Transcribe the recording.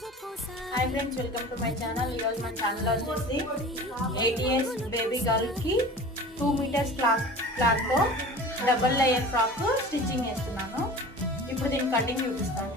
Hi friends, welcome to my channel. ఈరోజు మన ఛానల్లో వచ్చేసి 8 years బేబీ గర్ల్కి 2 meters క్లాత్తో డబుల్ లేయర్ ఫ్రాక్ స్టిచ్చింగ్ చేస్తున్నాను. ఇప్పుడు దీని కటింగ్ చూపిస్తాను.